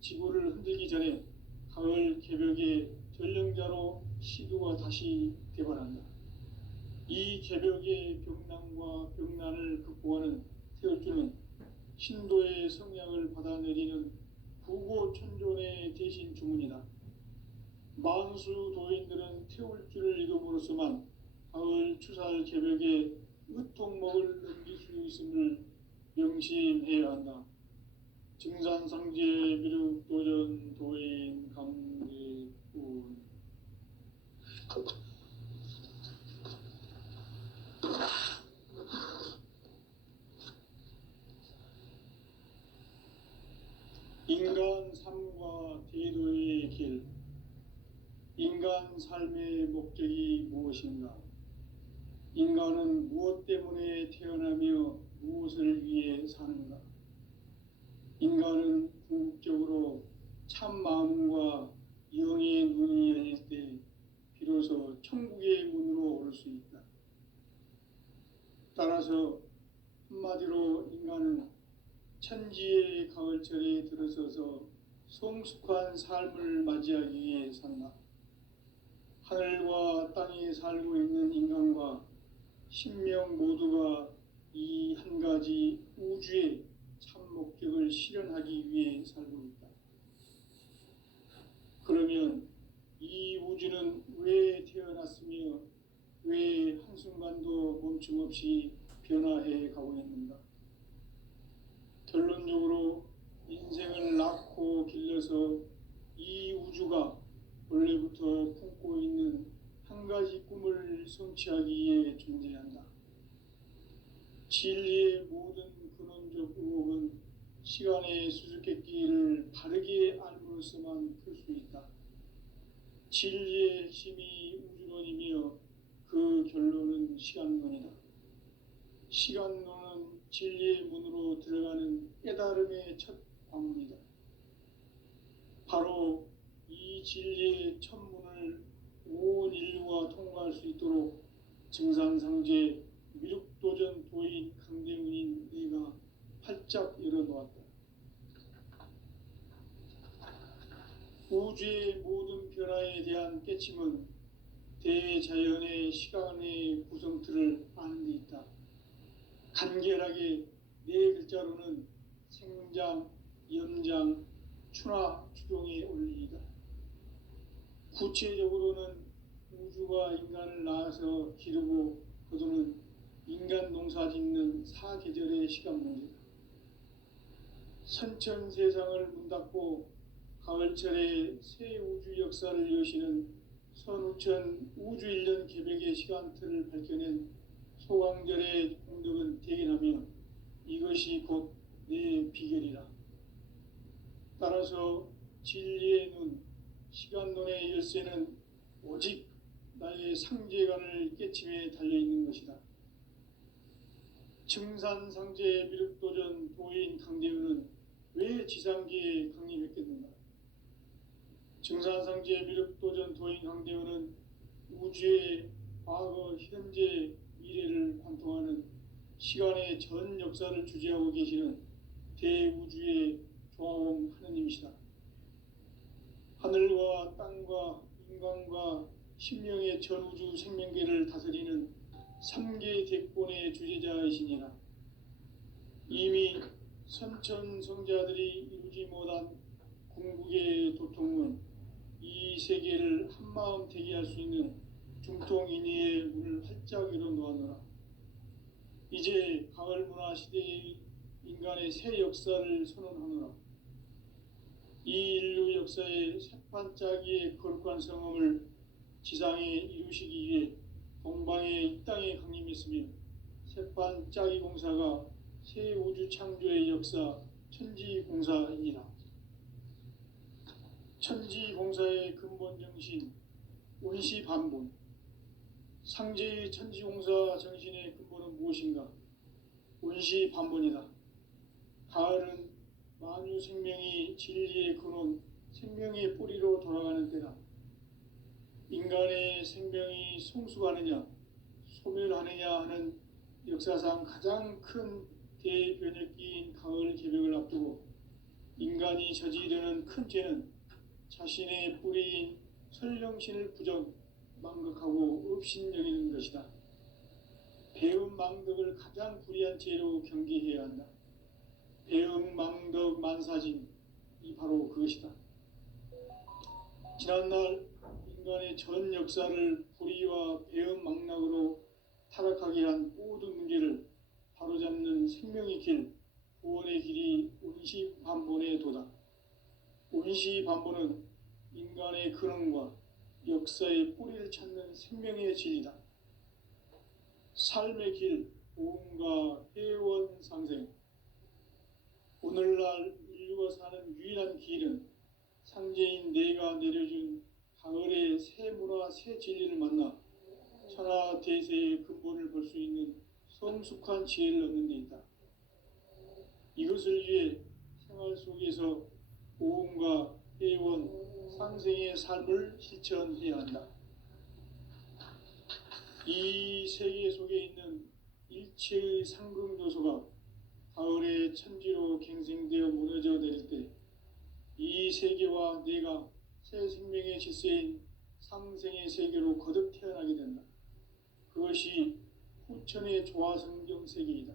지구를 흔들기 전에 가을 개벽의 전령자로 시도가 다시 되반한다. 이 개벽의 벽난과 벽난을 극복하는 태울주는 신도의 성약을 받아내리는 부고천존의 대신 주문이다. 만수 도인들은 태울주를 이름으로서만 가을 추살 개벽에 으통목을 넘길 수 있음을 명심해야 한다. 증산상제 미륵도전 도인 강대군. 인간 삶과 대도의 길. 인간 삶의 목적이 무엇인가? 인간은 무엇 때문에 태어나며 무엇을 위해 사는가? 인간은 궁극적으로 참 마음과 영의 눈이 열릴 때 비로소 천국의 문으로 올 수 있다. 따라서 한마디로 인간은 천지의 가을철에 들어서서 성숙한 삶을 맞이하기 위해 산다. 하늘과 땅에 살고 있는 인간과 신명 모두가 이 한 가지 우주의 참 목적을 실현하기 위해 살고 있다. 그러면 이 우주는 왜 태어났으며 왜 한순간도 멈춤없이 변화해 가고 있는가? 결론적으로 인생을 낳고 길러서 이 우주가 원래부터 품고 있는 한 가지 꿈을 성취하기 위해 존재한다. 진리의 모든 근원적 의혹은 시간의 수수께끼를 바르게 알므로써만 풀 수 있다. 진리의 핵심이 우주론이며 그 결론은 시간론이다. 시간론은 진리의 문으로 들어가는 깨달음의 첫 관문이다. 바로 이 진리의 첫 문을 온 인류가 통과할 수 있도록 증산상제 미륵도전 도인 강대훈인 내가 활짝 열어놓았다. 우주의 모든 변화에 대한 깨침은 대자연의 시간의 구성틀을 아는 데 있다. 간결하게 네 글자로는 생장, 염장, 추나 추동의 원리이다. 구체적으로는 우주가 인간을 낳아서 기르고 거두는 인간 농사 짓는 사계절의 시간 문제다. 선천 세상을 문 닫고 가을철에 새 우주 역사를 여시는 선우천 우주 1년 개벽의 시간틀을 밝혀낸 소강절의 공덕은 대견하며 이것이 곧 내 비결이라. 따라서 진리의 눈, 시간론의 열쇠는 오직 나의 상제관을 깨침에 달려있는 것이다. 증산상제 미륵도전 도인 강대훈은 왜 지상계에 강림했겠는가? 증산상제 미륵도전 도인 강대훈은 우주의 과거, 현재, 미래를 관통하는 시간의 전 역사를 주재하고 계시는 대우주의 조화원 하느님이시다. 하늘과 땅과 인간과 신명의 전우주 생명계를 다스리는 3계 대권의 주재자이시니라. 이미 선천성자들이 이루지 못한 궁극의 도통은 이 세계를 한마음 대기할 수 있는 중통인의의 문을 활짝 열어놓았노라. 이제 가을 문화 시대의 인간의 새 역사를 선언하노라. 이 인류 역사의 새반짝이의 거룩한 성험을 지상에 이루시기 위해 동방의 이 땅에 강림했으며 새반짝이 공사가 새 우주 창조의 역사 천지공사이니라. 천지공사의 근본 정신 운시반본. 상제의 천지공사 정신의 근본은 무엇인가? 운시반본이다. 가을은 만유 생명이 진리의 근원, 생명의 뿌리로 돌아가는 때다. 인간의 생명이 성숙하느냐, 소멸하느냐 하는 역사상 가장 큰 대변혁기인 가을 개벽을 앞두고 인간이 저지르는 큰 죄는 자신의 뿌리인 설령신을 부정, 망각하고 업신여기는 것이다. 배음 망덕을 가장 불의한 죄로 경계해야 한다. 배음 망덕 만사진, 이 바로 그것이다. 지난날 인간의 전 역사를 불의와 배음 망락으로 타락하게 한 모든 문제를 바로잡는 생명의 길, 구원의 길이 운시반본에 도다. 운시반본은 인간의 근원과 역사의 뿌리를 찾는 생명의 진리다. 삶의 길, 보험과 회원 상생. 오늘날 인류가 사는 유일한 길은 상제인 내가 내려준 가을의 새 문화, 새 진리를 만나 천하 대세의 근본을 볼 수 있는 성숙한 지혜를 얻는 데 있다. 이것을 위해 생활 속에서 보험과 회원, 상생의 삶을 실천해야 한다. 이 세계 속에 있는 일체의 상급 요소가 가을의 천지로 갱생되어 무너져 내릴 때 이 세계와 내가 새 생명의 질서인 상생의 세계로 거듭 태어나게 된다. 그것이 후천의 조화성경 세계이다.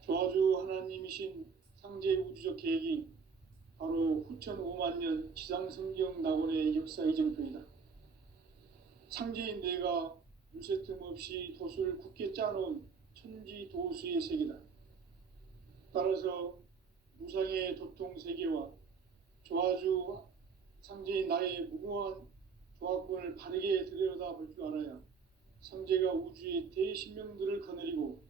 조화주 하나님이신 상제 우주적 계획이 바로 후천 5만 년 지상성경 낙원의 역사 이정표이다. 상제인 내가 유세 틈 없이 도수를 굳게 짜놓은 천지 도수의 세계다. 따라서 무상의 도통 세계와 조화주 상제인 나의 무궁한 조화권을 바르게 들여다볼 줄 알아야 상제가 우주의 대신명들을 거느리고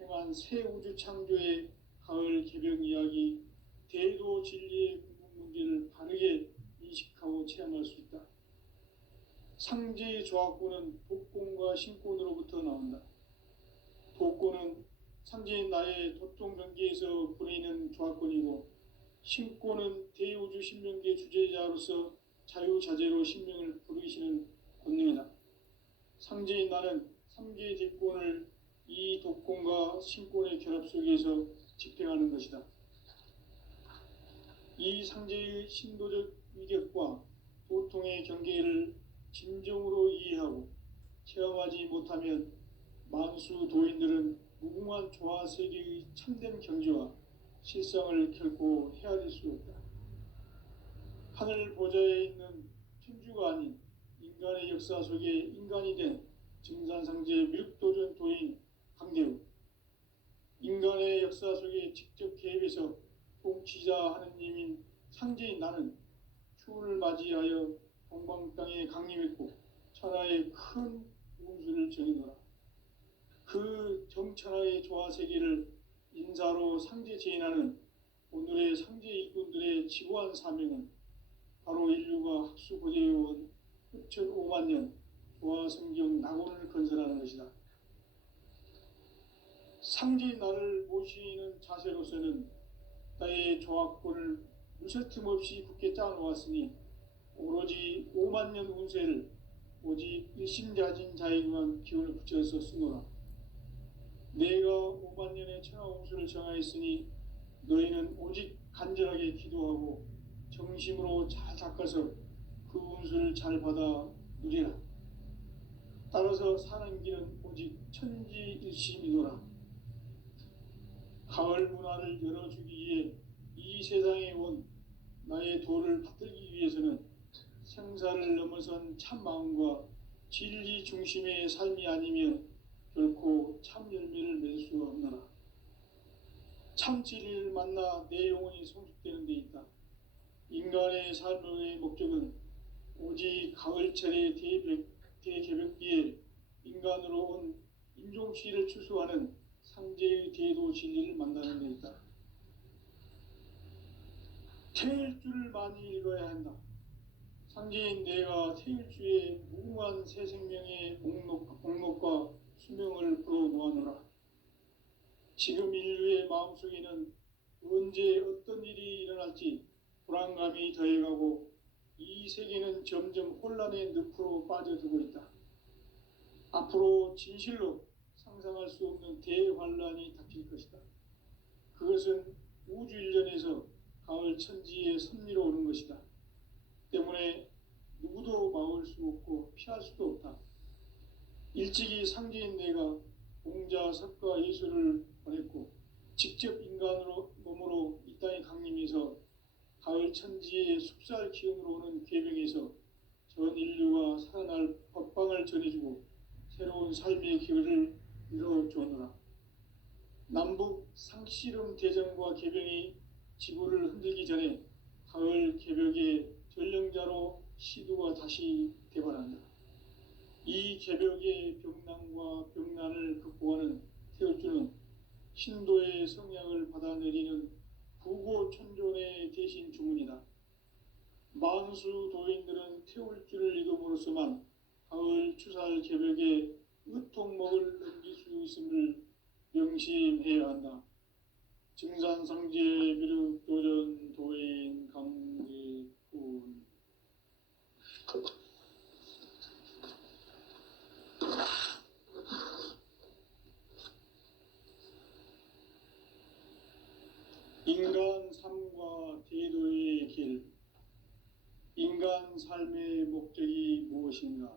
행한 새 우주 창조의 가을 개벽 이야기, 대도 진리의 궁극 문제를 바르게 인식하고 체험할 수 있다. 상제의 조화권은 복권과 신권으로부터 나온다. 복권은 상제인 나의 도통 경계에서 부리는 조화권이고, 신권은 대우주 신명계 주제자로서 자유자재로 신명을 부르시는 권능이다. 상제인 나는 3개의 대권을 이 독권과 신권의 결합 속에서 집행하는 것이다. 이 상제의 신도적 위격과 도통의 경계를 진정으로 이해하고 체험하지 못하면 만수 도인들은 무궁한 조화 세계의 참된 경지와 실상을 결코 헤아릴 수 없다. 하늘 보좌에 있는 천주가 아닌 인간의 역사 속에 인간이 된 증산상제 밀도전 도인 강대우, 인간의 역사 속에 직접 개입해서 통치자 하느님인 상제인 나는 추운을 맞이하여 동방 땅에 강림했고 천하의 큰 운수를 정의노라. 그 정천하의 조화 세계를 인사로 상제 제인하는 오늘의 상제 일꾼들의 지고한 사명은 바로 인류가 학수고대해온 후천 5만 년 조화 성경 낙원을 건설하는 것이다. 상제인 나를 모시는 자세로서는 나의 조화권을 무쇠틈 없이 굳게 짜놓았으니 오로지 5만 년 운세를 오직 일심자진 자에게만 기운을 붙여서 쓰노라. 내가 5만 년의 천하 운수를 정하였으니 너희는 오직 간절하게 기도하고 정심으로 잘 닦아서 그 운수를 잘 받아 누리라. 따라서 사는 길은 오직 천지일심이노라. 가을 문화를 열어주기 위해 이 세상에 온 나의 도를 받들기 위해서는 생사를 넘어선 참 마음과 진리 중심의 삶이 아니면 결코 참 열매를 맺을 수 없노라. 참 진리를 만나 내 영혼이 성숙되는 데 있다. 인간의 삶의 목적은 오직 가을철의 대개벽기에 인간으로 온 인종시를 추수하는 상제의 대도 진리를 만나는 데 있다. 태일주를 많이 읽어야 한다. 상제인 내가 태일주의 무궁한 새 생명의 목록과 수명을 불어놓아노라. 지금 인류의 마음속에는 언제 어떤 일이 일어날지 불안감이 더해가고 이 세계는 점점 혼란의 늪으로 빠져들고 있다. 앞으로 진실로 상상할 수 없는 대환란이 닥칠 것이다. 그것은 우주 일련에서 가을 천지의 섭리로 오는 것이다. 때문에 누구도 막을 수 없고 피할 수도 없다. 일찍이 상제인 내가 공자, 석가, 예수를 보냈고 직접 인간으로 몸으로 이 땅에 강림해서 가을 천지의 숙살 기운으로 오는 궤병에서 전 인류가 살아날 법방을 전해주고 새로운 삶의 기회를 이뤄주었노라. 남북 상씨름 대전과 개병이 지구를 흔들기 전에 가을 개벽의 전령자로 시두가 다시 개발한다. 이 개벽의 병난과 병난을 극복하는 태울주는 신도의 성향을 받아내리는 부고천존의 대신 주문이다. 만수 도인들은 태울주를 이름으로서만 가을 추살 개벽의 의통목을 넘길 수 있음을 명심해야 한다. 증산상제 미륵도전 도인 강대군. 인간 삶과 대도의 길. 인간 삶의 목적이 무엇인가?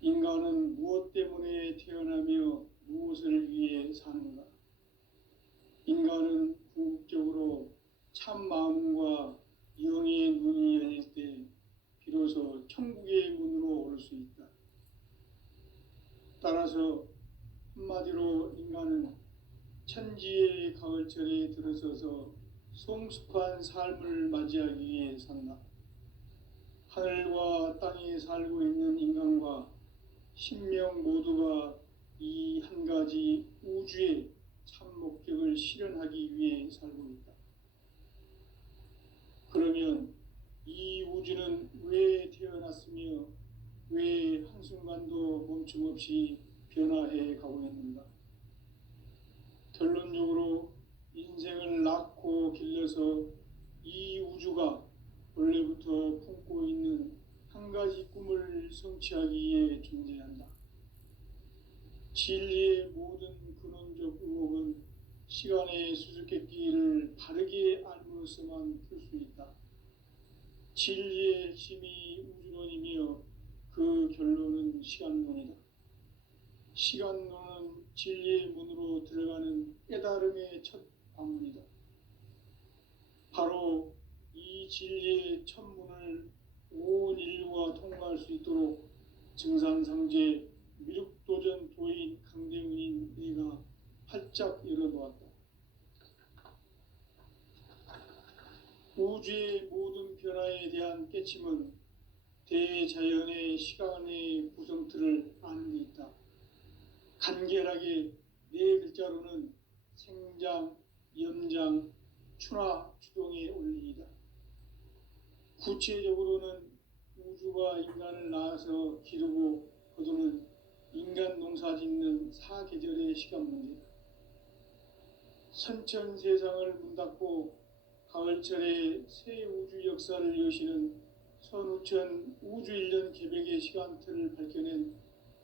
인간은 무엇 때문에 태어나며 무엇을 위해 사는가? 인간은 궁극적으로 참 마음과 영의 눈이 열릴 때 비로소 천국의 문으로 올 수 있다. 따라서 한마디로 인간은 천지의 가을철에 들어서서 성숙한 삶을 맞이하기 위해 산다. 하늘과 땅에 살고 있는 인간과 신명 모두가 이 한 가지 우주의 참 목적을 실현하기 위해 살고 있다. 그러면 이 우주는 왜 태어났으며 왜 한순간도 멈춤없이 변화해 가고 있는가? 결론적으로 인생을 낳고 길러서 이 우주가 원래부터 품고 있는 한 가지 꿈을 성취하기 위해 존재한다. 진리의 모든 근원적 의혹은 시간의 수수께끼를 바르게 알므로서만 풀 수 있다. 진리의 핵심이 우주론이며 그 결론은 시간론이다. 시간론은 진리의 문으로 들어가는 깨달음의 첫 방문이다. 바로 이 진리의 첫 문을 온 인류가 통과할 수 있도록 증산상제 미륵도전 도인 강대훈인 내가 활짝 열어놓았다. 우주의 모든 변화에 대한 깨침은 대자연의 시간의 구성틀을 아는 데 있다. 간결하게 네 글자로는 생장, 염장, 추나, 추동의 원리이다. 구체적으로는 우주가 인간을 낳아서 기르고 거두는 인간 농사 짓는 사계절의 시간 문제. 선천 세상을 문 닫고 가을철에 새 우주 역사를 여시는 선우천 우주 1년 개벽의 시간틀을 밝혀낸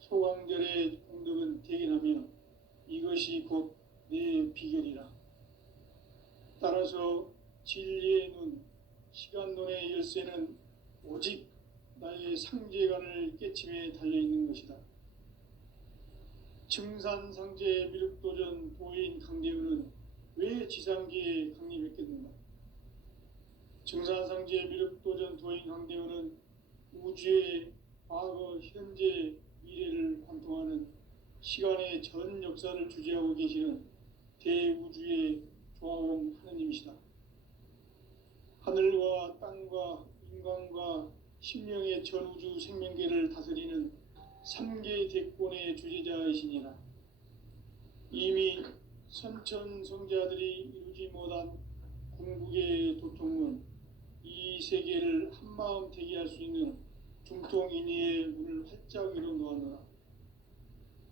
소강절의 공덕은 대견하며 이것이 곧 내 비결이라. 따라서 진리의 눈, 시간론의 열쇠는 오직 나의 상제관을 깨침에 달려있는 것이다. 증산상제 미륵도전 도인 강대훈은 왜 지상계에 강림했겠는가? 증산상제 미륵도전 도인 강대훈은 우주의 과거, 현재, 미래를 관통하는 시간의 전 역사를 주재하고 계시는 대우주의 조화원 하느님이시다. 하늘과 땅과 인간과 심령의 전우주 생명계를 다스리는 3개 대권의 주제자이시니라. 이미 선천성자들이 이루지 못한 궁극의 도통은 이 세계를 한마음 되게 할 수 있는 중통인의의 문을 활짝 열어놓았노라.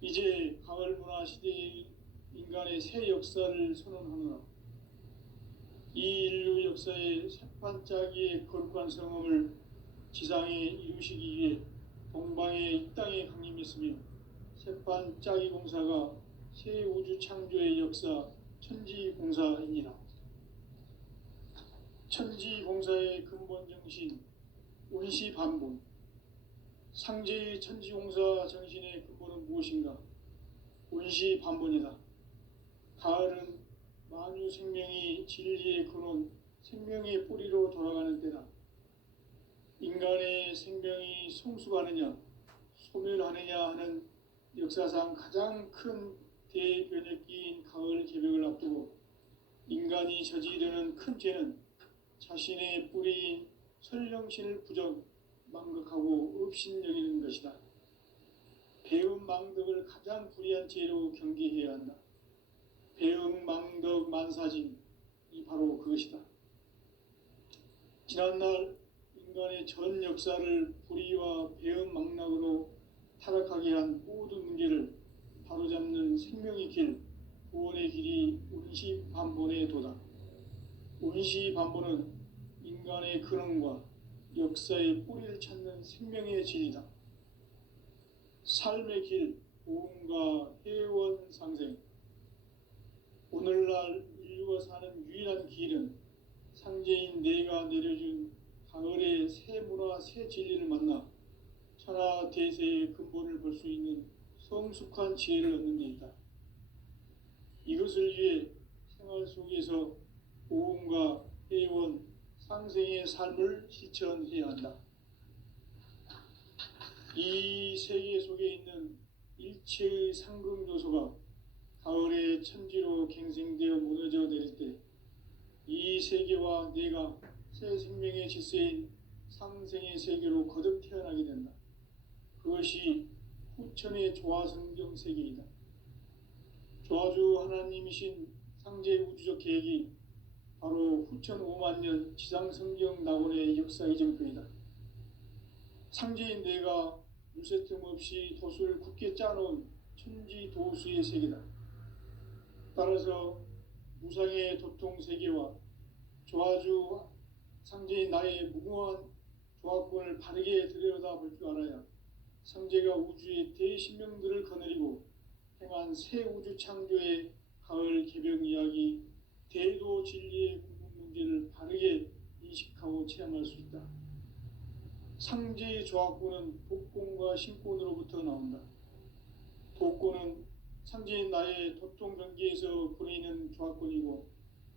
이제 가을 문화 시대의 인간의 새 역사를 선언하노라. 이 인류 역사의 새판짜기의 거룩한 성험을 지상에 이루시기 위해 동방의 이 땅에 강림했으며 새판짜기 공사가 새 우주 창조의 역사 천지공사이니라. 천지공사의 근본 정신, 운시반본. 상제의 천지공사 정신의 근본은 무엇인가? 운시반본이다. 가을은 만유 생명이 진리의 근원, 생명의 뿌리로 돌아가는 때다. 인간의 생명이 성숙하느냐, 소멸하느냐 하는 역사상 가장 큰 대변혁기인 가을 개벽을 앞두고 인간이 저지르는 큰 죄는 자신의 뿌리인 설령신을 부정, 망극하고 업신여기는 것이다. 배음 망덕을 가장 불의한 죄로 경계해야 한다. 배음 망덕 만사진이 바로 그것이다. 지난날 인간의 전 역사를 불의와 배음 망락으로 타락하게 한 모든 문제를 바로잡는 생명의 길, 구원의 길이 운시반본의 도다. 운시반본은 인간의 근원과 역사의 뿌리를 찾는 생명의 진리다. 삶의 길, 보험과 회원 상생. 오늘날 인류가 사는 유일한 길은 상제인 내가 내려준 가을의 새 문화, 새 진리를 만나 천하 대세의 근본을 볼 수 있는 성숙한 지혜를 얻는 데 있다. 이것을 위해 생활 속에서 보험과 회원, 상생의 삶을 실천해야 한다. 이 세계 속에 있는 일체의 상금 요소가 가을의 천지로 갱생되어 무너져 내릴 때 이 세계와 내가 새 생명의 질서인 상생의 세계로 거듭 태어나게 된다. 그것이 후천의 조화성경 세계이다. 조화주 하나님이신 상제 우주적 계획이 바로 후천 5만 년 지상성경 낙원의 역사 이정표이다. 상제인 내가 물새 틈 없이 도수를 굳게 짜놓은 천지 도수의 세계다. 따라서 무상의 도통 세계와 조화주 상제인 나의 무궁한 조화권을 바르게 들여다볼 줄 알아야 상제가 우주의 대신명들을 거느리고 행한 새 우주 창조의 가을 개벽 이야기, 대도 진리의 구분 문제를 바르게 인식하고 체험할 수 있다. 상제의 조화권은 독권과 신권으로부터 나온다. 독권은 상제인 나의 도통 경계에서 부리는 조화권이고,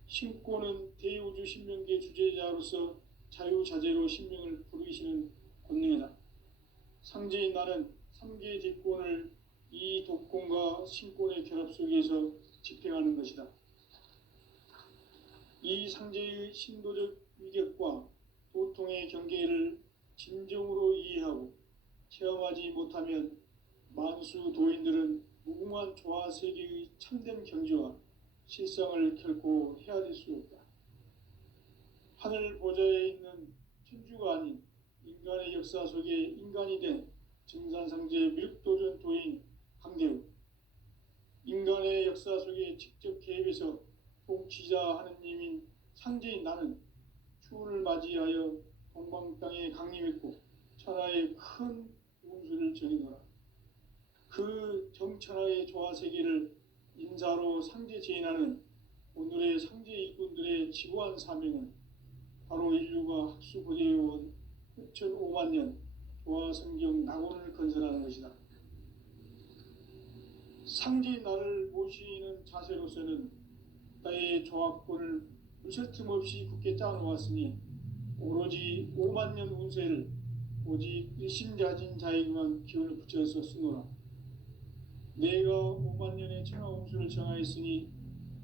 신권은 대우주 신명계 주제자로서 자유자재로 신명을 부르시는 권능이다. 상제인 나는 3개 뒷권을 이 독권과 신권의 결합 속에서 집행하는 것이다. 이 상제의 신도적 위격과 도통의 경계를 진정으로 이해하고 체험하지 못하면 만수 도인들은 무궁한 조화 세계의 참된 경지와 실상을 결코 헤아릴 수 없다. 하늘 보좌에 있는 천주가 아닌 인간의 역사 속에 인간이 된 증산상제 미륵도전 도인 강대우, 인간의 역사 속에 직접 개입해서 통치자 하느님인 상제인 나는 추운을 맞이하여 동방 땅에 강림했고 천하의 큰 운수를 정의노라. 그 정천하의 조화세계를 인사로 상제 제인하는 오늘의 상제 일꾼들의 지구한 사명은 바로 인류가 학수고대해온 6,5만 년 조화성경 낙원을 건설하는 것이다. 상제인 나를 모시는 자세로서는 나의 조화권을 물새 틈 없이 굳게 짜놓았으니 오로지 5만 년 운세를 오직 일심자진 자에게만 기운을 붙여서 쓰노라. 내가 5만 년의 천하 운수를 정하였으니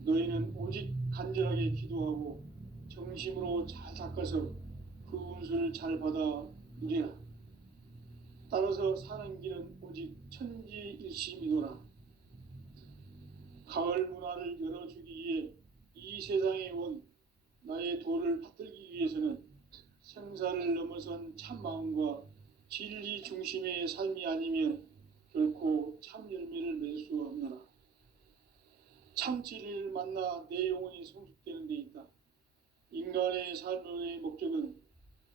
너희는 오직 간절하게 기도하고 정심으로 잘 닦아서 그 운수를 잘 받아 누리라. 따라서 사는 길은 오직 천지일심이노라. 가을 문화를 열어주기 위해 이 세상에 온 나의 도를 받들기 위해서는 생사를 넘어선 참 마음과 진리 중심의 삶이 아니면 결코 참 열매를 맺을 수 없노라. 참 진리를 만나 내 영혼이 성숙되는 데 있다. 인간의 삶의 목적은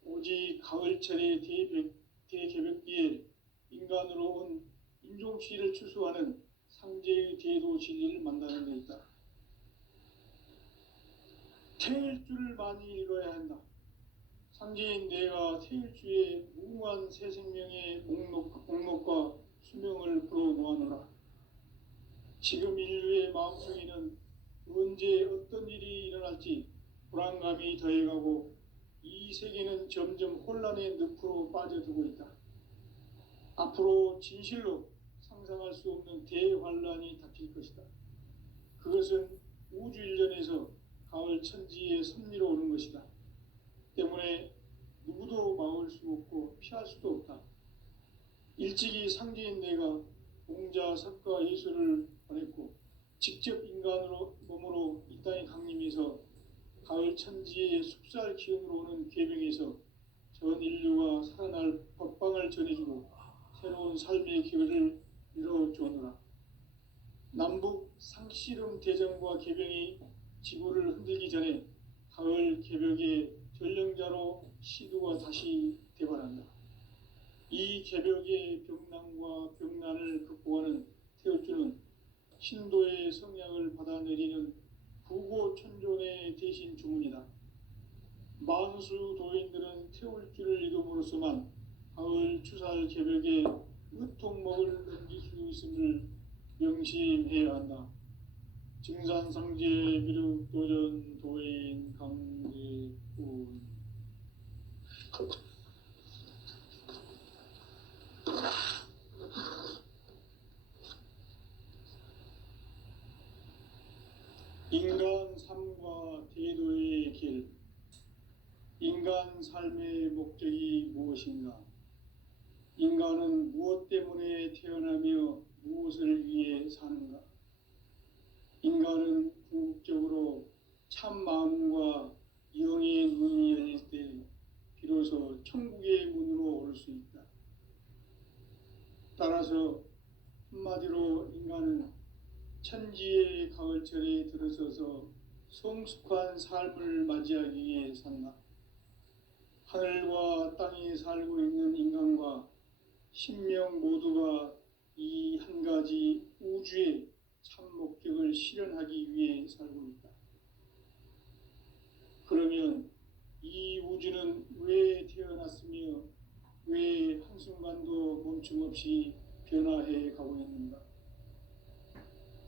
오직 가을철의 대개벽기에 인간으로 온 인종치를 추수하는 상제의 대도 진리를 만나는 데 있다. 태일주를 많이 읽어야 한다. 상제인 내가 태일주의 무궁한 새 생명의 목록과 수명을 불어놓아노라. 지금 인류의 마음속에는 언제 어떤 일이 일어날지 불안감이 더해가고 이 세계는 점점 혼란의 늪으로 빠져들고 있다. 앞으로 진실로 상상할 수 없는 대환란이 닥칠 것이다. 그것은 우주 일련에서 가을 천지의 섭리로 오는 것이다. 때문에 누구도 막을 수 없고 피할 수도 없다. 일찍이 상제인 내가 공자, 석가, 예수를 보냈고 직접 인간으로 몸으로 이 땅에 강림해서 가을 천지의 숲살 기운으로 오는 계명에서 전 인류가 살아날 법방을 전해주고 새로운 삶의 기회를 이뤄주노라. 남북 상씨름 대전과 개병이 지구를 흔들기 전에 가을 개벽의 전령자로 시두가 다시 대발한다. 이 개벽의 병난과 병난을 극복하는 태울주는 신도의 성약을 받아내리는 구고천존의 대신 주문이다. 만수 도인들은 태울주를 이름으로서만 가을 추살 개벽의 으통목을 넘길 수 있음을 명심해야 한다. 증산상제 미륵도전 도인 강제군. 인간 삶과 대도의 길. 인간 삶의 목적이 무엇인가? 인간은 무엇 때문에 태어나며 무엇을 위해 사는가? 인간은 궁극적으로 참 마음과 영의 문이 열릴 때 비로소 천국의 문으로 오를 수 있다. 따라서 한마디로 인간은 천지의 가을철에 들어서서 성숙한 삶을 맞이하기 위해 산다. 하늘과 땅에 살고 있는 인간과 신명 모두가 이 한 가지 우주의 참 목적을 실현하기 위해 살고 있다. 그러면 이 우주는 왜 태어났으며 왜 한순간도 멈춤 없이 변화해 가고 있는가?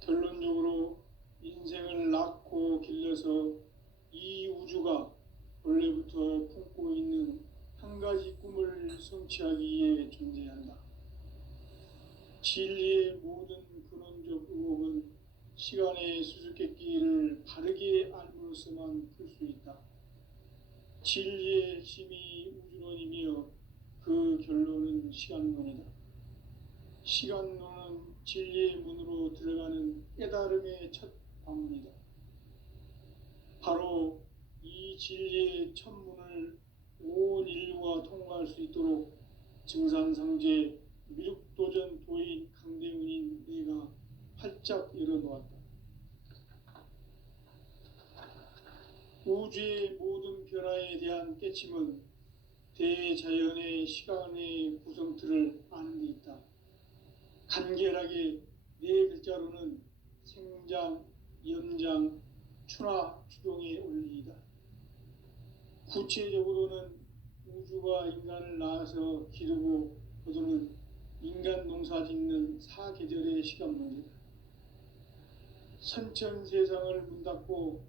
결론적으로 인생을 낳고 길러서 이 우주가 원래부터 품고 있는 한 가지 꿈을 성취하기 위해 존재한다. 진리의 모든 근원적 의혹은 시간의 수수께끼를 바르게 알므로서만 풀 수 있다. 진리의 핵심이 우주론이며 그 결론은 시간론이다. 시간론은 진리의 문으로 들어가는 깨달음의 첫 관문이다. 바로 이 진리의 첫 문을 온 인류가 통과할 수 있도록 증산상제 미륵도전 도인 강대훈인 내가 활짝 열어놓았다. 우주의 모든 변화에 대한 깨침은 대자연의 시간의 구성틀을 아는 데 있다. 간결하게 네 글자로는 생장, 연장, 추나 추동의 원리이다. 구체적으로는 우주가 인간을 낳아서 기르고 거두는 인간 농사 짓는 사계절의 시간 문제다. 선천 세상을 문닫고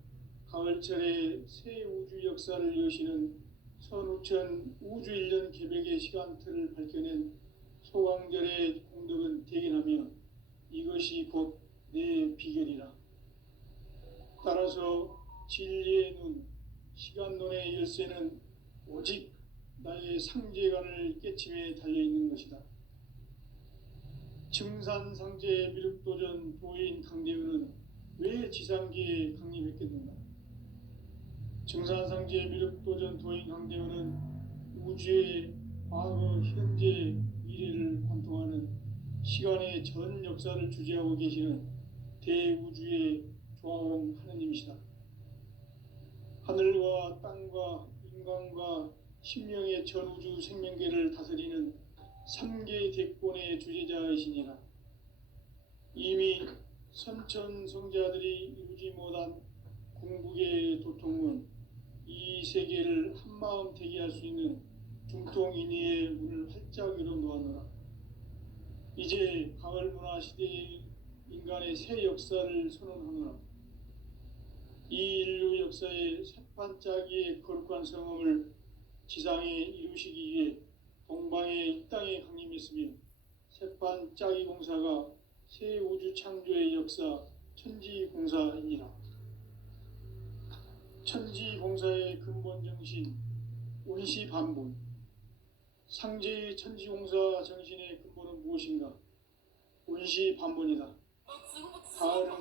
가을철에 새 우주 역사를 여시는 선우천 우주 일년 개벽의 시간틀을 밝혀낸 소강절의 공덕은 대견하며 이것이 곧 내 비결이라. 따라서 진리의 눈, 시간론의 열쇠는 오직 나의 상제관을 깨침에 달려있는 것이다. 증산상제 미륵도전 도인 강대훈은 왜 지상계에 강림했겠는가? 증산상제 미륵도전 도인 강대훈은 우주의 과거, 현재, 미래를 관통하는 시간의 전 역사를 주재하고 계시는 대우주의 조화원 하느님이시다. 하늘과 땅과 인간과 신명의 전우주 생명계를 다스리는 3개 대권의 주제자이시니라. 이미 선천성자들이 이루지 못한 궁극의 도통은 이 세계를 한마음 되게 할 수 있는 중통인의의 문을 활짝 열어 놓았노라. 이제 가을 문화 시대의 인간의 새 역사를 선언하노라. 이 인류 역사의 새반짝이의 거룩한 성음을 지상에 이루시기 위해 동방의 이 땅에 강림했으며 새반짝이 공사가 새 우주 창조의 역사 천지공사이니라. 천지공사의 근본 정신 운시반본. 상제의 천지공사 정신의 근본은 무엇인가? 운시반본이다. 가을은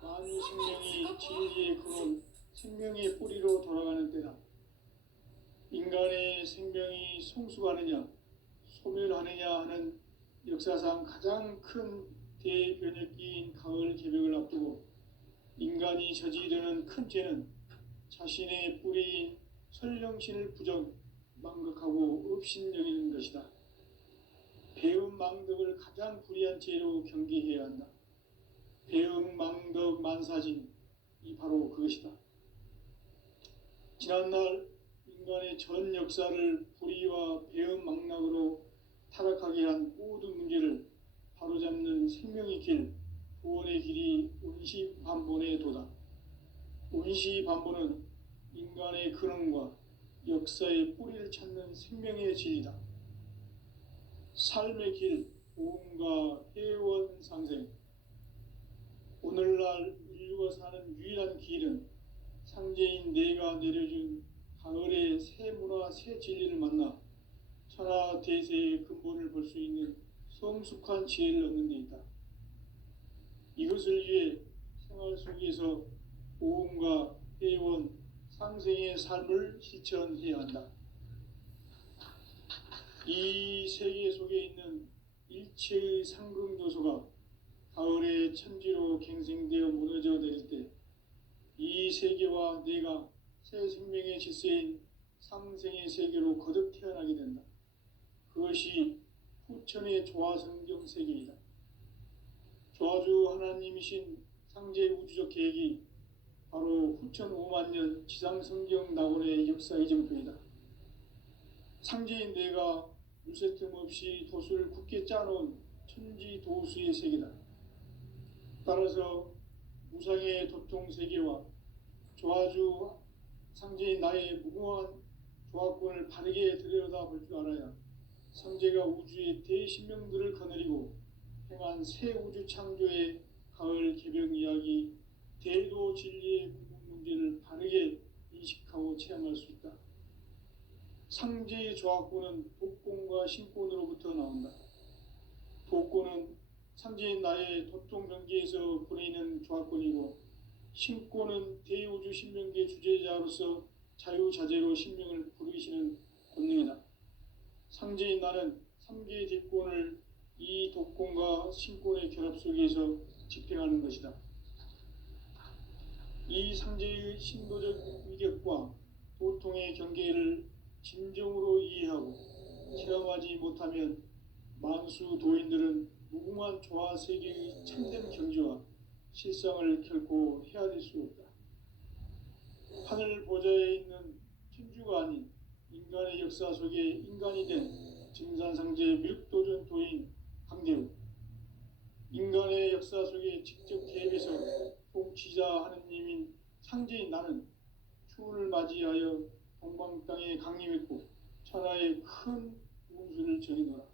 만유 생명이 진리의 근원, 생명의 뿌리로 돌아가는 때다. 인간의 생명이 성숙하느냐, 소멸하느냐 하는 역사상 가장 큰 대변혁기인 가을 개벽을 앞두고 인간이 저지르는 큰 죄는 자신의 뿌리인 설령신을 부정, 망각하고 업신여기는 것이다. 배음 망덕을 가장 불의한 죄로 경계해야 한다. 배음 망덕 만사진이 바로 그것이다. 지난날 인간의 전 역사를 불의와 배음 망락으로 타락하게 한 모든 문제를 바로잡는 생명의 길, 구원의 길이 운시반본의 도다. 운시반본은 인간의 근원과 역사의 뿌리를 찾는 생명의 진리다. 삶의 길, 보험과 회원 상생. 오늘날 인류가 사는 유일한 길은 상제인 내가 내려준 가을의 새 문화, 새 진리를 만나 천하 대세의 근본을 볼 수 있는 성숙한 지혜를 얻는 데 있다. 이것을 위해 생활 속에서 보험과 회원, 상생의 삶을 실천해야 한다. 이 세계 속에 있는 일체의 상승도소가 가을의 천지로 갱생되어 무너져 내릴 때 이 세계와 내가 새 생명의 질서인 상생의 세계로 거듭 태어나게 된다. 그것이 후천의 조화성경 세계이다. 조화주 하나님이신 상제 우주적 계획이 바로 후천 5만 년 지상성경 낙원의 역사의 정표이다. 상제인 내가 물새틈 없이 도수를 굳게 짜놓은 천지도수의 세계다. 따라서 무상의 도통세계와 조화주 상제인 나의 무궁한 조화권을 바르게 들여다볼 줄 알아야 상제가 우주의 대신명들을 거느리고 행한 새 우주 창조의 가을 개벽 이야기, 대도 진리의 궁극 문제를 바르게 인식하고 체험할 수 있다. 상제의 조화권은 독권과 신권으로부터 나온다. 독권은 상제인 나의 도통 경계에서 보내는 조화권이고, 신권은 대우주 신명계 주제자로서 자유자재로 신명을 부르시는 권능이다. 상제인 나는 3개의 대권을 이 독권과 신권의 결합 속에서 집행하는 것이다. 이 상제의 신도적 위력과 도통의 경계를 진정으로 이해하고 체험하지 못하면 만수 도인들은 무궁한 조화 세계의 참된 경지와 실상을 결코 헤아릴 수 없다. 하늘 보좌에 있는 천주가 아닌 인간의 역사 속에 인간이 된 증산상제 밀도전 도인 강대우, 인간의 역사 속에 직접 개입해서 통치자 하느님인 상제인 나는 추운을 맞이하여 동방 땅에 강림했고 천하의 큰 운수를 전이노라.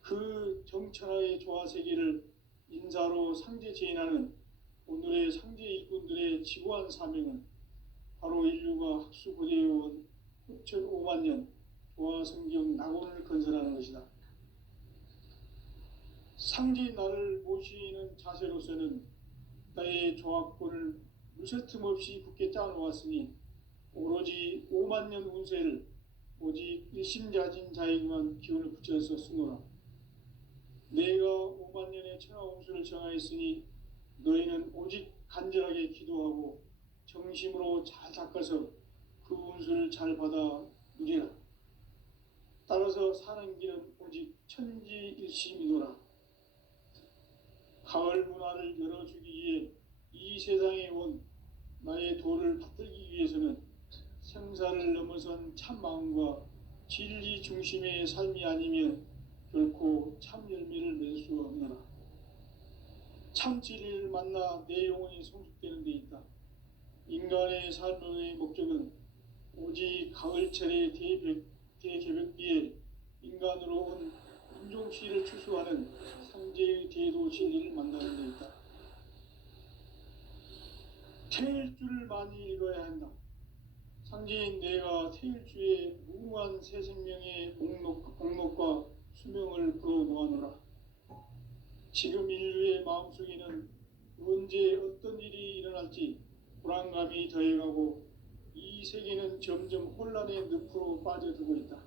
그 정천하의 조화 세계를 인사로 상제 제인하는 오늘의 상제 일꾼들의 지고한 사명은 바로 인류가 학수고대해온 후천 5만 년 조화 성경 낙원을 건설하는 것이다. 상제인 나를 모시는 자세로서는 나의 조화권을 무쇠틈 없이 굳게 짜놓았으니 오로지 5만 년 운세를 오직 일심자진 자에게만 기운을 붙여서 쓰노라. 내가 5만 년의 천하 운수를 정하였으니 너희는 오직 간절하게 기도하고 정심으로 잘 닦아서 그 운수를 잘 받아 누리라. 따라서 사는 길은 오직 천지일심이노라. 가을 문화를 열어주기 위해 이 세상에 온 나의 도를 받들기 위해서는 생사를 넘어선 참 마음과 진리 중심의 삶이 아니면 결코 참 열매를 맺을 수 없노라. 참 진리를 만나 내 영혼이 성숙되는 데 있다. 인간의 삶의 목적은 오직 가을철의 대개벽비에 인간으로 온 인종시를 추수하는 상제의 대도 진리를 만나는 데 있다. 태일주를 많이 읽어야 한다. 상제인 내가 태일주의 무궁한 새 생명의 목록과 수명을 불어모아노라. 지금 인류의 마음속에는 언제 어떤 일이 일어날지 불안감이 더해가고 이 세계는 점점 혼란의 늪으로 빠져들고 있다.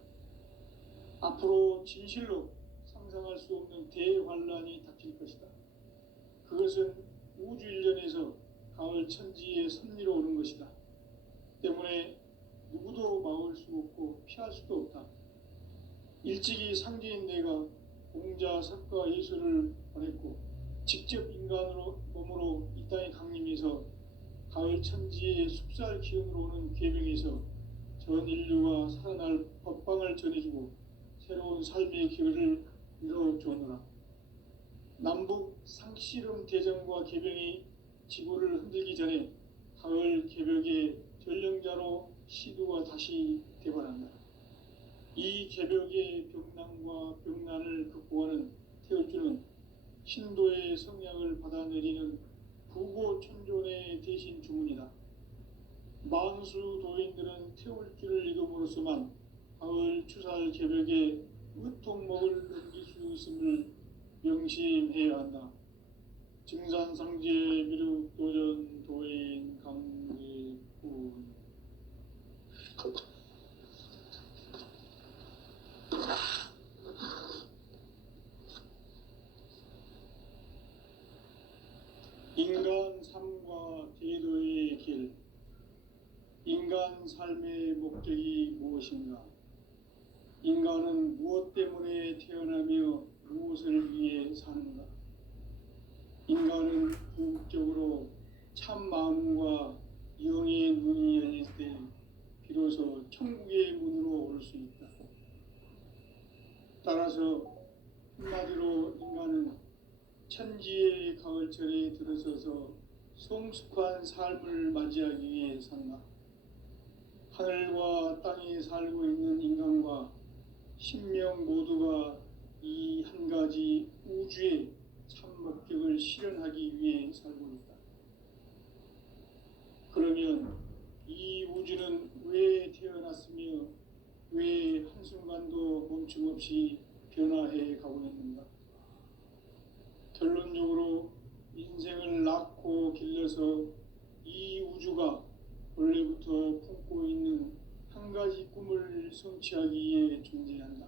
앞으로 진실로 상상할 수 없는 대환란이 닥칠 것이다. 그것은 우주 일련에서 가을 천지의 섭리로 오는 것이다. 때문에 누구도 막을 수 없고 피할 수도 없다. 일찍이 상제인 내가 공자, 석가, 예수를 보냈고 직접 인간으로 몸으로 이 땅에 강림해서 가을 천지의 숲살 기운으로 오는 계명에서 전 인류가 살아날 법방을 전해주고 새로운 삶의 기회를 이뤄주노라. 남북 상씨름 대전과 개병이 지구를 흔들기 전에 가을 개벽의 전령자로 시두가 다시 대발한다. 이 개벽의 병난과 병난을 극복하는 태울주는 신도의 성약을 받아내리는 부고천존의 대신 주문이다. 만수 도인들은 태울주를 읽음으로써만 가을 추살 개벽에 으통목을 넘길 수 있음을 명심해야 한다. 증산상제 미륵도전 도인 강제군. 인간 삶과 제도의 길. 인간 삶의 목적이 무엇인가? 인간은 무엇 때문에 태어나며 무엇을 위해 사는가? 인간은 궁극적으로 참 마음과 영의 눈이 열릴 때 비로소 천국의 문으로 올 수 있다. 따라서 한마디로 인간은 천지의 가을철에 들어서서 성숙한 삶을 맞이하기 위해 산다. 하늘과 땅에 살고 있는 인간과 신명 모두가 이 한 가지 우주의 참 목적을 실현하기 위해 살고 있다. 그러면 이 우주는 왜 태어났으며 왜 한순간도 멈춤없이 변화해 가고 있는가? 결론적으로 인생을 낳고 길러서 이 우주가 원래부터 품고 있는 한 가지 꿈을 성취하기 위해 존재한다.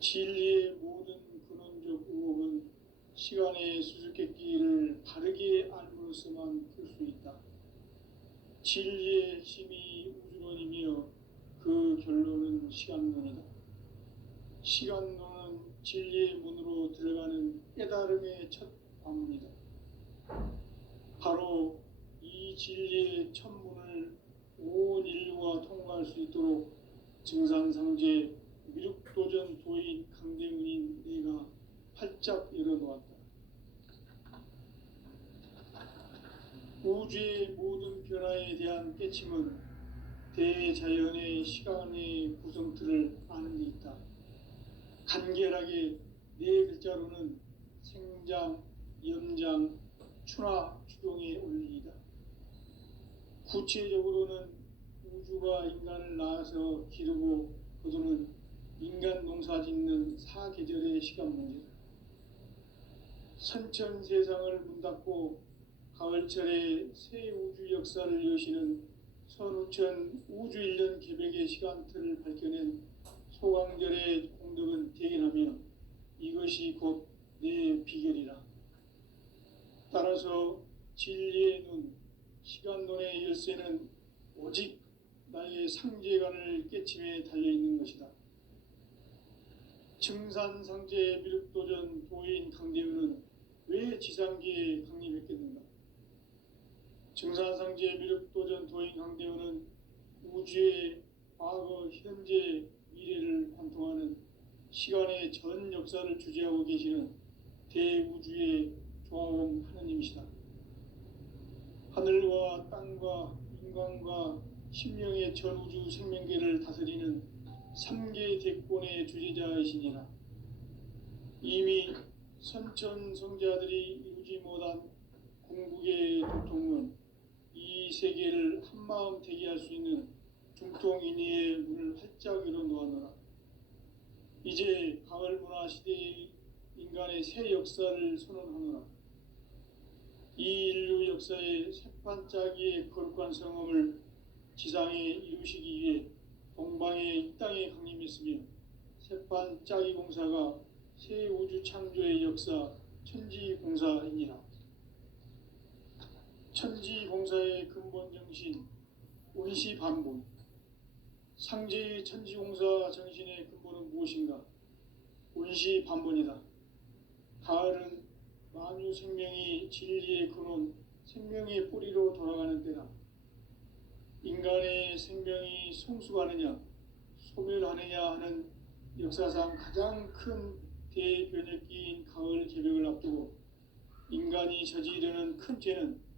진리의 모든 근원적 의혹은 시간의 수수께끼를 바르게 알므로서만 풀 수 있다. 진리의 핵심이 우주론이며 그 결론은 시간론이다. 시간론은 진리의 문으로 들어가는 깨달음의 첫 관문이다. 바로 이 진리의 첫 문을 온 인류가 통과할 수 있도록 증산상제 미륵도전 도인 강대문인 내가 활짝 열어놓았다. 우주의 모든 변화에 대한 깨침은 대자연의 시간의 구성틀을 아는 데 있다. 간결하게 네 글자로는 생장, 염장, 추나 추동의 원리이다. 구체적으로는 우주가 인간을 낳아서 기르고 거두는 인간 농사 짓는 사계절의 시간 문제다. 선천 세상을 문 닫고 가을철에 새 우주 역사를 여시는 선우천 우주일년 개벽의 시간틀을 밝혀낸 소강절의 공덕은 대견하며 이것이 곧 내 비결이라. 따라서 진리의 눈, 시간론의 열쇠는 오직 나의 상제관을 깨침에 달려있는 것이다. 증산상제 미륵도전 도인 강대우는 왜 지상계에 강림했겠는가? 증산상제 미륵도전 도인 강대원은 우주의 과거, 현재, 미래를 관통하는 시간의 전 역사를 주재하고 계시는 대우주의 조화원 하느님이시다. 하늘과 땅과 인간과 신명의 전우주 생명계를 다스리는 삼계 대권의 주재자이시니라. 이미 선천성자들이 이루지 못한 궁극의 도통은 이 세계를 한마음 되게 할 수 있는 중통인의의 문을 활짝 열어놓았노라. 이제 가을 문화 시대의 인간의 새 역사를 선언하노라. 이 인류 역사의 새반짝이의 거룩한 성험을 지상에 이루시기 위해 동방의 이 땅에 강림했으며 새반짝이 공사가 새 우주 창조의 역사 천지공사이니라. 천지공사의 근본 정신 운시반본. 상제의 천지공사 정신의 근본은 무엇인가? 운시반본이다. 가을은 만유 생명이 진리의 근원, 생명의 뿌리로 돌아가는 때다. 인간의 생명이 성숙하느냐, 소멸하느냐 하는 역사상 가장 큰 대변혁기인 가을 개벽을 앞두고 인간이 저지르는 큰 죄는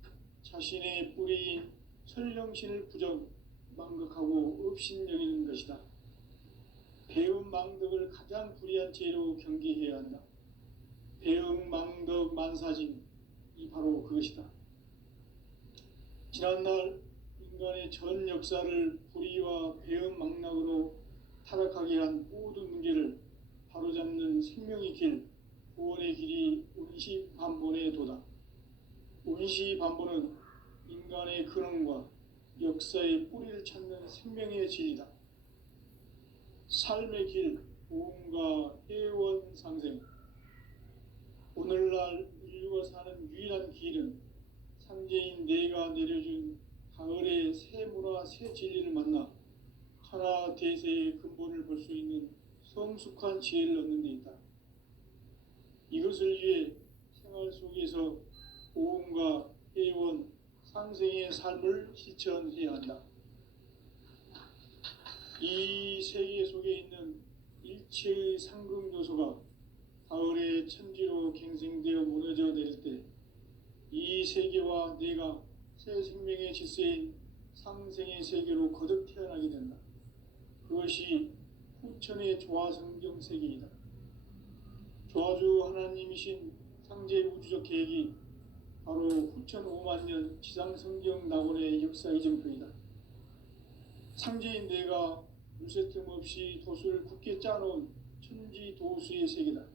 자신의 뿌리인 설령신을 부정, 망극하고 업신여기는 것이다. 배움 망덕을 가장 불의한 죄로 경계해야 한다. 배움 망덕 만사짐이 바로 그것이다. 지난날 인간의 전 역사를 불의와 배움 망락으로 타락하게 한 모든 문제를 바로잡는 생명의 길, 구원의 길이 운시반본의 도다. 운시반본은 인간의 근원과 역사의 뿌리를 찾는 생명의 진리다. 삶의 길, 보험과 해원 상생. 오늘날 인류가 사는 유일한 길은 상제인 내가 내려준 가을의 새 문화, 새 진리를 만나 천하 대세의 근본을 볼 수 있는 성숙한 지혜를 얻는 데 있다. 이것을 위해 생활 속에서 보험과 해원, 상생의 삶을 실천해야 한다. 이 세계 속에 있는 일체의 상급 요소가 가을의 천지로 갱생되어 무너져 내릴 때 이 세계와 내가 새 생명의 질서인 상생의 세계로 거듭 태어나게 된다. 그것이 후천의 조화성경 세계이다. 조화주 하나님이신 상제 우주적 계획이 바로 후천 5만 년 지상성경 낙원의 역사 이정표이다. 상제인 내가 물새 틈 없이 도수를 굳게 짜놓은 천지 도수의 세계다.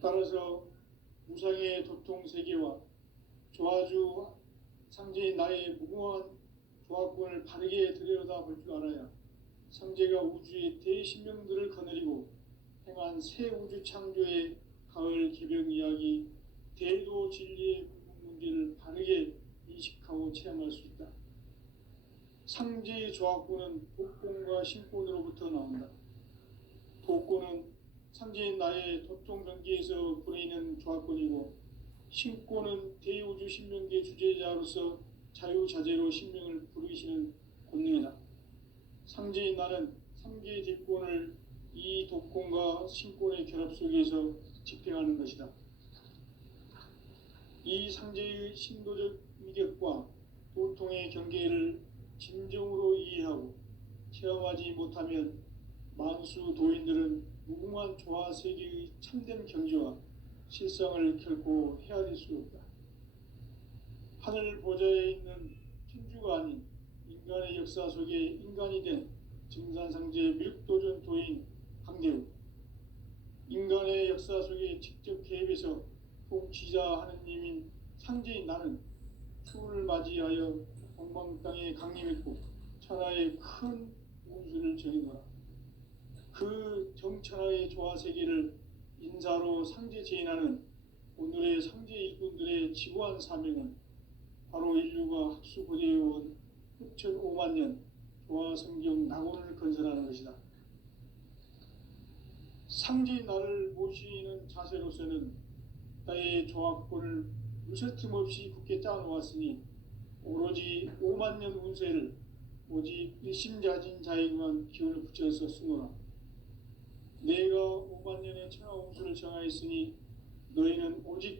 따라서 무상의 도통 세계와 조화주 상제인 나의 무궁한 조화권을 바르게 들여다볼 줄 알아야 상제가 우주의 대신명들을 거느리고 행한 새 우주 창조의 가을 개벽 이야기, 대도 진리의 궁극 문제를 바르게 인식하고 체험할 수 있다. 상제의 조화권은 독권과 신권으로부터 나온다. 독권은 상제인 나의 도통 경계에서 부리는 조화권이고, 신권은 대우주 신명계 주제자로서 자유자재로 신명을 부르시는 권능이다. 상제인 나는 상계의 대권을 이 독권과 신권의 결합 속에서 집행하는 것이다. 이 상제의 신도적 위격과 도통의 경계를 진정으로 이해하고 체험하지 못하면 만수 도인들은 무궁한 조화 세계의 참된 경지와 실상을 결코 헤아릴 수 없다. 하늘 보좌에 있는 천주가 아닌 인간의 역사 속에 인간이 된 증산상제 미륵도전 도인 강대우, 인간의 역사 속에 직접 개입해서 통치자 하느님인 상제인 나는 추운을 맞이하여 동방 땅에 강림했고 천하의 큰 우주를 정의노라. 그 정천하의 조화 세계를 인사로 상제 제인하는 오늘의 상제 일꾼들의 지구한 사명은 바로 인류가 학수고대해온 후천 5만 년 조화 성경 낙원을 건설하는 것이다. 상제인 나를 모시는 자세로서는 나의 조화권을 무쇠틈 없이 굳게 짜놓았으니 오로지 5만 년 운세를 오직 일심자진 자에게만 기운을 붙여서 쓰노라. 내가 5만 년의 천하 운수를 정하였으니 너희는 오직